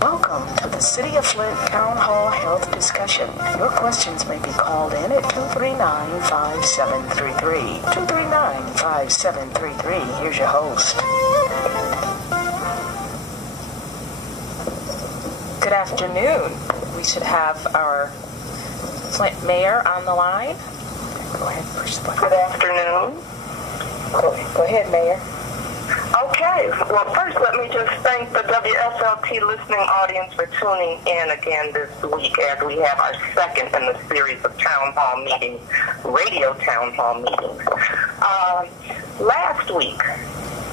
Welcome to the City of Flint Town Hall Health Discussion. Your questions may be called in at 239-5733. 239-5733. Here's your host. Good afternoon. We should have our Flint mayor on the line. Go ahead and push the button. Good afternoon. Go ahead, Mayor. Okay, well, first let me just thank the WFLT listening audience for tuning in again this week as we have our second in the series of town hall meetings, radio town hall meetings. Last week,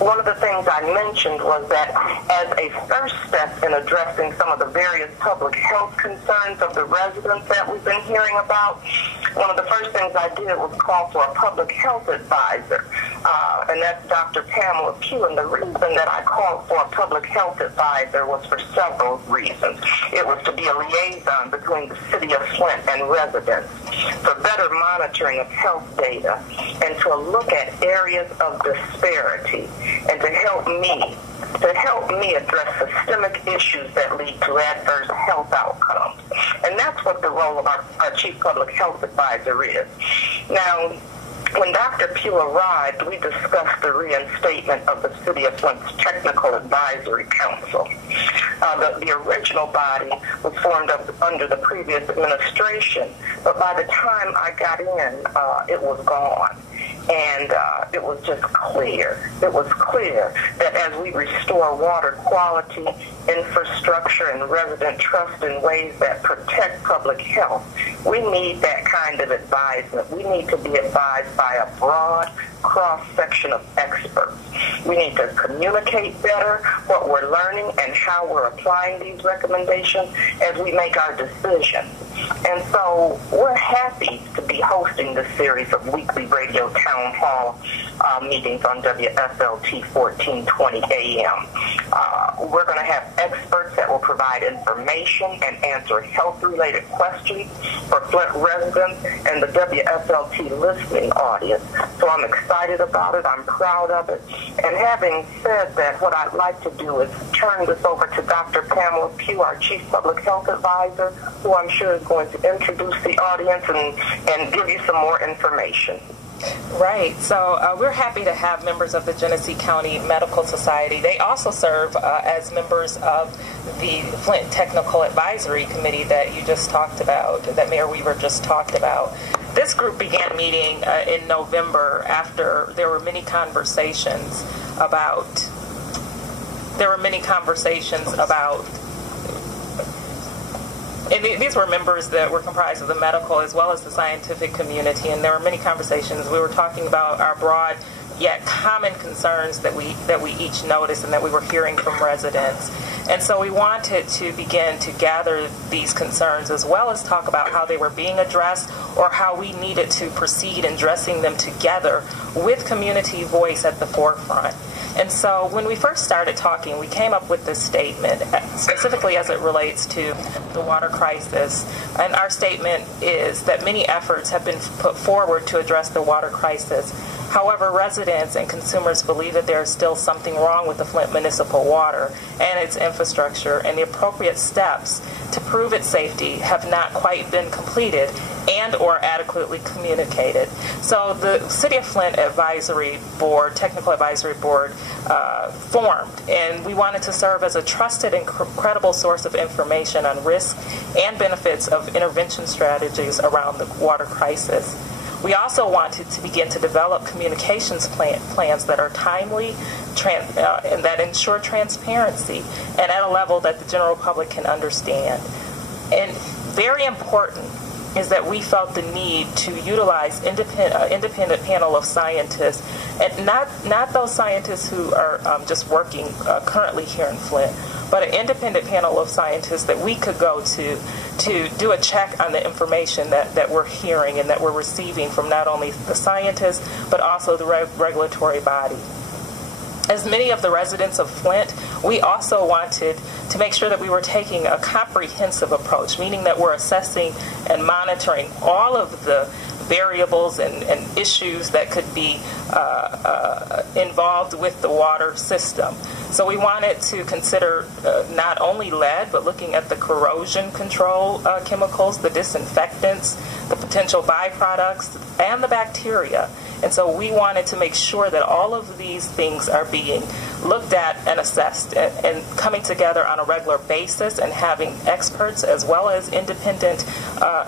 one of the things I mentioned was that as a first step in addressing some of the various public health concerns of the residents that we've been hearing about, one of the first things I did was call for a public health advisor, and that's Dr. Pamela Pugh. And the reason that I called for a public health advisor was for several reasons. It was to be a liaison between the City of Flint and residents for better monitoring of health data and to look at areas of disparity and to help me address systemic issues that lead to adverse health outcomes. And that's what the role of our Chief Public Health Advisor is. Now, when Dr. Pugh arrived, we discussed the reinstatement of the City of Flint's Technical Advisory Council. The original body was formed under the previous administration, but by the time I got in, it was gone. And it was just clear. It was clear that as we restore water quality, infrastructure, and resident trust in ways that protect public health, we need that kind of advisement. We need to be advised by a broad cross-section of experts. We need to communicate better what we're learning and how we're applying these recommendations as we make our decisions. And so we're happy to be hosting this series of weekly radio town hall meetings on WFLT 1420 AM. We're going to have experts that will provide information and answer health-related questions for Flint residents and the WFLT listening audience. So I'm excited about it. I'm proud of it. And having said that, what I'd like to do is turn this over to Dr. Pamela Pugh, our Chief Public Health Advisor, who I'm sure is going to introduce the audience and give you some more information. Right. So we're happy to have members of the Genesee County Medical Society. They also serve as members of the Flint Technical Advisory Committee that you just talked about, that Mayor Weaver just talked about. This group began meeting in November after there were many conversations about and these were members that were comprised of the medical as well as the scientific community, and there were many conversations. We were talking about our broad yet common concerns that we each noticed and that we were hearing from residents. And so we wanted to begin to gather these concerns as well as talk about how they were being addressed or how we needed to proceed in addressing them together with community voice at the forefront. And so when we first started talking, we came up with this statement, specifically as it relates to the water crisis. And our statement is that many efforts have been put forward to address the water crisis. However, residents and consumers believe that there is still something wrong with the Flint municipal water and its infrastructure, and the appropriate steps to prove its safety have not quite been completed and or adequately communicated. So the City of Flint Advisory Board, Technical Advisory Board, formed, and we wanted to serve as a trusted and credible source of information on risk and benefits of intervention strategies around the water crisis. We also wanted to begin to develop communications plans that are timely and that ensure transparency and at a level that the general public can understand. And very important is that we felt the need to utilize independent panel of scientists, and not those scientists who are just working currently here in Flint, but an independent panel of scientists that we could go to do a check on the information that we're hearing and that we're receiving from not only the scientists, but also the regulatory body. As many of the residents of Flint, we also wanted to make sure that we were taking a comprehensive approach, meaning that we're assessing and monitoring all of the variables and issues that could be involved with the water system. So we wanted to consider not only lead, but looking at the corrosion control chemicals, the disinfectants, the potential byproducts, and the bacteria. And so we wanted to make sure that all of these things are being looked at and assessed and coming together on a regular basis and having experts as well as independent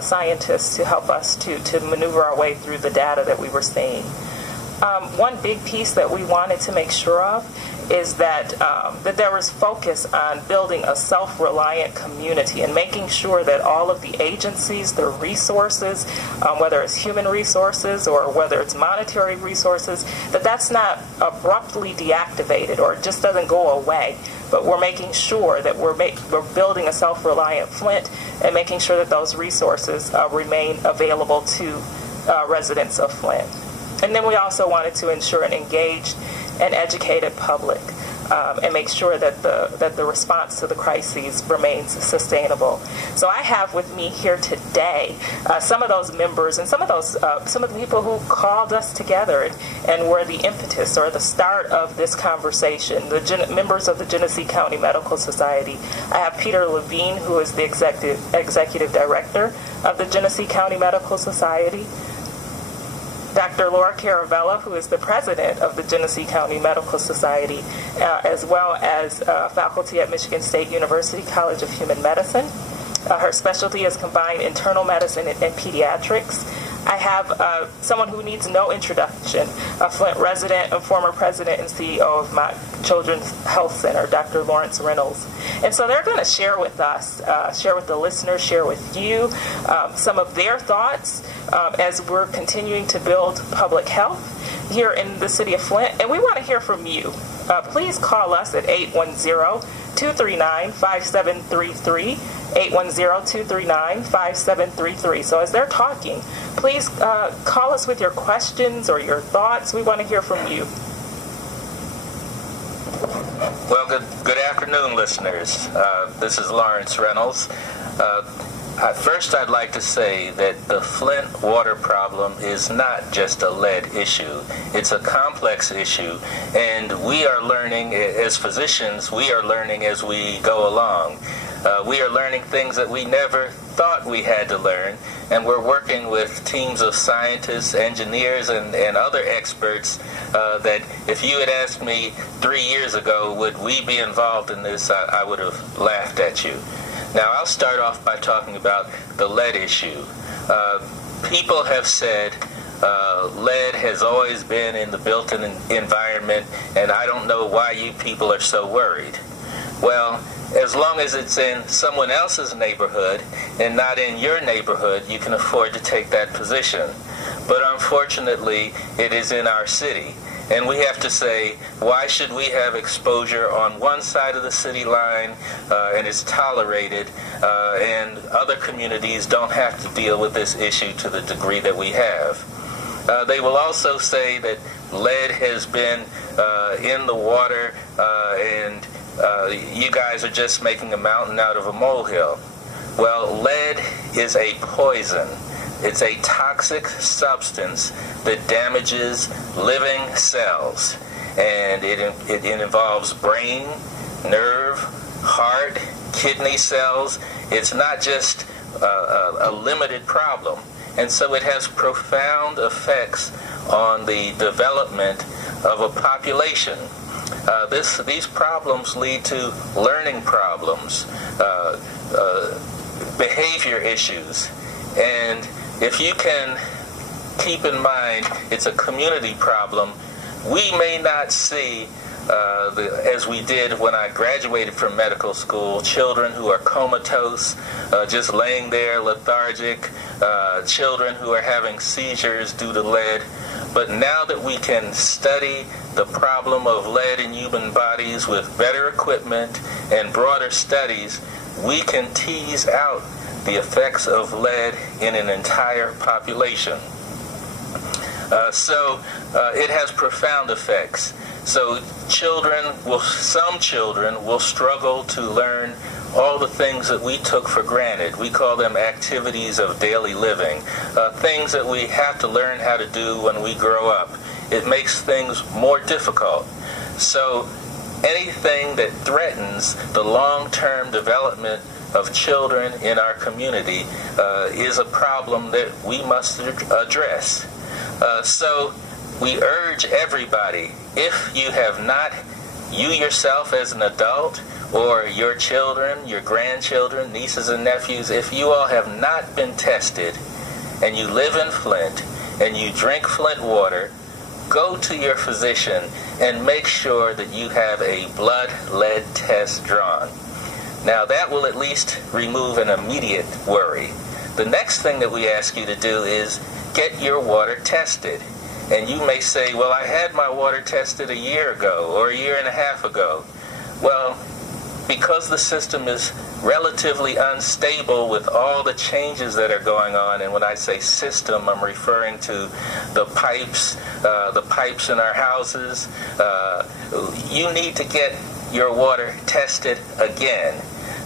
scientists to help us to maneuver our way through the data that we were seeing. One big piece that we wanted to make sure of is that that there was focus on building a self-reliant community and making sure that all of the agencies, their resources, whether it's human resources or whether it's monetary resources, that's not abruptly deactivated or it just doesn't go away. But we're making sure that we're building a self-reliant Flint and making sure that those resources remain available to residents of Flint. And then we also wanted to ensure an engaged and educated public and make sure that the response to the crises remains sustainable. So I have with me here today some of those members and some of the people who called us together and were the impetus or the start of this conversation, the members of the Genesee County Medical Society. I have Peter Levine, who is the executive director of the Genesee County Medical Society. Dr. Laura Carvalho, who is the president of the Genesee County Medical Society, as well as faculty at Michigan State University College of Human Medicine. Her specialty is combined internal medicine and pediatrics. I have someone who needs no introduction, a Flint resident and former president and CEO of Mott Children's Health Center, Dr. Lawrence Reynolds. And so they're going to share with us, share with the listeners, share with you some of their thoughts as we're continuing to build public health here in the city of Flint. And we want to hear from you. Please call us at 810-239-5733, 810-239-5733. So as they're talking, please call us with your questions or your thoughts. We want to hear from you. Well, good afternoon, listeners. This is Lawrence Reynolds. First, I'd like to say that the Flint water problem is not just a lead issue. It's a complex issue, and we are learning, as physicians, we are learning as we go along. We are learning things that we never thought we had to learn, and we're working with teams of scientists, engineers, and other experts that if you had asked me 3 years ago, would we be involved in this, I would have laughed at you. Now, I'll start off by talking about the lead issue. People have said lead has always been in the built-in environment, and I don't know why you people are so worried. Well, as long as it's in someone else's neighborhood and not in your neighborhood, you can afford to take that position. But unfortunately, it is in our city. And we have to say, why should we have exposure on one side of the city line and it's tolerated and other communities don't have to deal with this issue to the degree that we have? They will also say that lead has been in the water and you guys are just making a mountain out of a molehill. Well, lead is a poison. It's a toxic substance that damages living cells, and it involves brain, nerve, heart, kidney cells. It's not just a limited problem, and so it has profound effects on the development of a population. These problems lead to learning problems, behavior issues, and if you can keep in mind it's a community problem, we may not see, as we did when I graduated from medical school, children who are comatose, just laying there lethargic, children who are having seizures due to lead. But now that we can study the problem of lead in human bodies with better equipment and broader studies, we can tease out the effects of lead in an entire population. So it has profound effects. So some children will struggle to learn all the things that we took for granted. We call them activities of daily living, things that we have to learn how to do when we grow up. It makes things more difficult. So anything that threatens the long-term development of children in our community is a problem that we must address. So we urge everybody, if you have not, you yourself as an adult, or your children, your grandchildren, nieces and nephews, if you all have not been tested and you live in Flint and you drink Flint water, go to your physician and make sure that you have a blood lead test drawn. Now that will at least remove an immediate worry. The next thing that we ask you to do is get your water tested. And you may say, well, I had my water tested a year ago or a year and a half ago. Well, because the system is relatively unstable with all the changes that are going on, and when I say system, I'm referring to the pipes in our houses, you need to get your water tested again,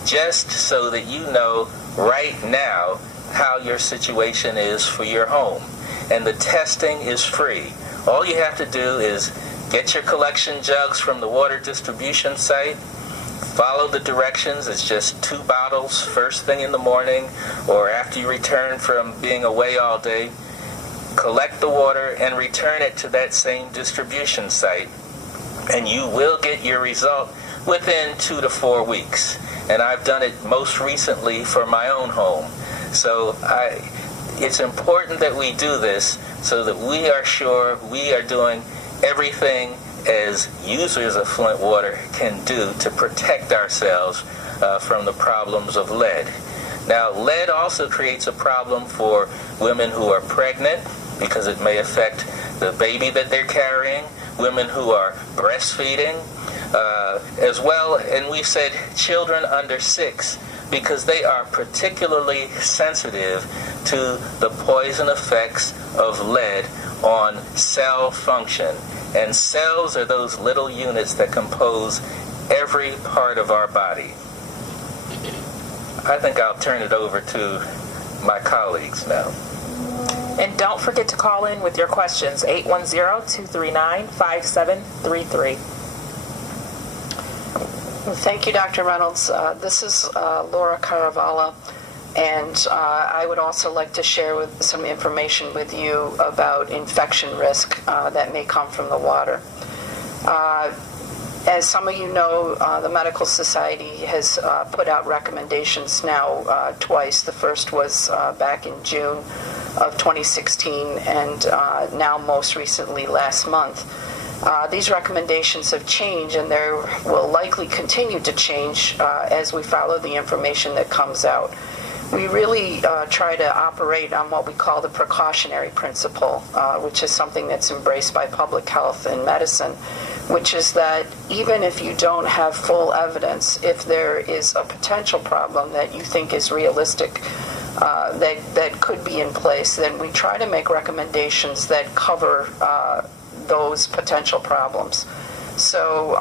just so that you know right now how your situation is for your home. And the testing is free. All you have to do is get your collection jugs from the water distribution site, follow the directions. It's just 2 bottles first thing in the morning or after you return from being away all day. Collect the water and return it to that same distribution site, and you will get your result within 2 to 4 weeks. And I've done it most recently for my own home. So it's important that we do this so that we are sure we are doing everything as users of Flint water can do to protect ourselves from the problems of lead. Now, lead also creates a problem for women who are pregnant because it may affect the baby that they're carrying, women who are breastfeeding, as well, and we said children under 6, because they are particularly sensitive to the poison effects of lead on cell function. And cells are those little units that compose every part of our body. I think I'll turn it over to my colleagues now. And don't forget to call in with your questions, 810-239-5733. Thank you, Dr. Reynolds. This is Laura Carvalho, and I would also like to share some information with you about infection risk that may come from the water. As some of you know, the Medical Society has put out recommendations now twice. The first was back in June of 2016, and now most recently last month. These recommendations have changed, and they will likely continue to change as we follow the information that comes out. We really try to operate on what we call the precautionary principle, which is something that's embraced by public health and medicine, which is that even if you don't have full evidence, if there is a potential problem that you think is realistic, that could be in place, then we try to make recommendations that cover those potential problems. So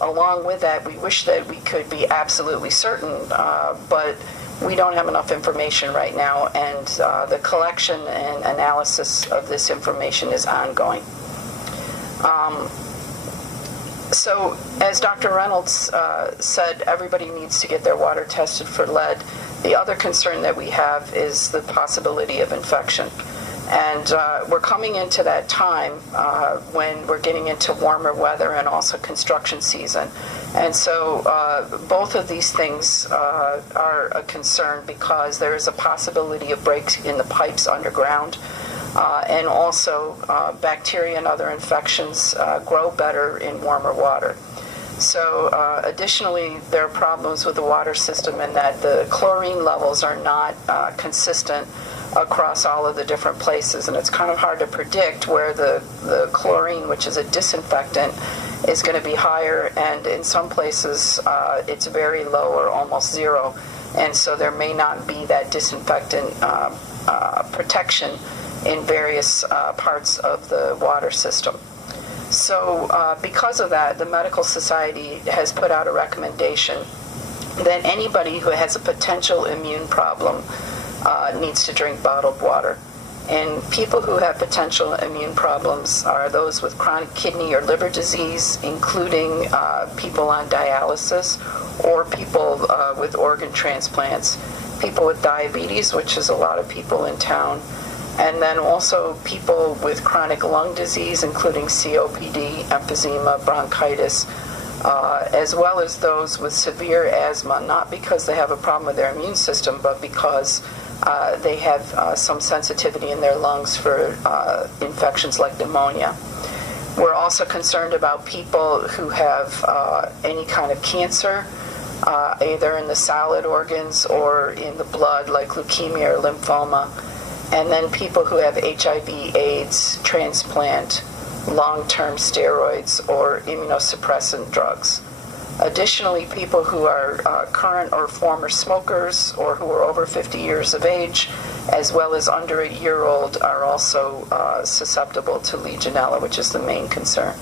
along with that, we wish that we could be absolutely certain, but we don't have enough information right now, and the collection and analysis of this information is ongoing. So as Dr. Reynolds said, everybody needs to get their water tested for lead. The other concern that we have is the possibility of infection. And we're coming into that time when we're getting into warmer weather and also construction season. And so both of these things are a concern because there is a possibility of breaks in the pipes underground. And also bacteria and other infections grow better in warmer water. So additionally, there are problems with the water system in that the chlorine levels are not consistent across all of the different places, and it's kind of hard to predict where the chlorine, which is a disinfectant, is going to be higher, and in some places it's very low or almost zero, and so there may not be that disinfectant protection in various parts of the water system. So because of that, the Medical Society has put out a recommendation that anybody who has a potential immune problem needs to drink bottled water. And people who have potential immune problems are those with chronic kidney or liver disease, including people on dialysis or people with organ transplants, people with diabetes, which is a lot of people in town, and then also people with chronic lung disease, including COPD, emphysema, bronchitis, as well as those with severe asthma, not because they have a problem with their immune system, but because they have some sensitivity in their lungs for infections like pneumonia. We're also concerned about people who have any kind of cancer, either in the solid organs or in the blood, like leukemia or lymphoma, and then people who have HIV, AIDS, transplant, long-term steroids, or immunosuppressant drugs. Additionally, people who are current or former smokers or who are over 50 years of age, as well as under a year old, are also susceptible to Legionella, which is the main concern.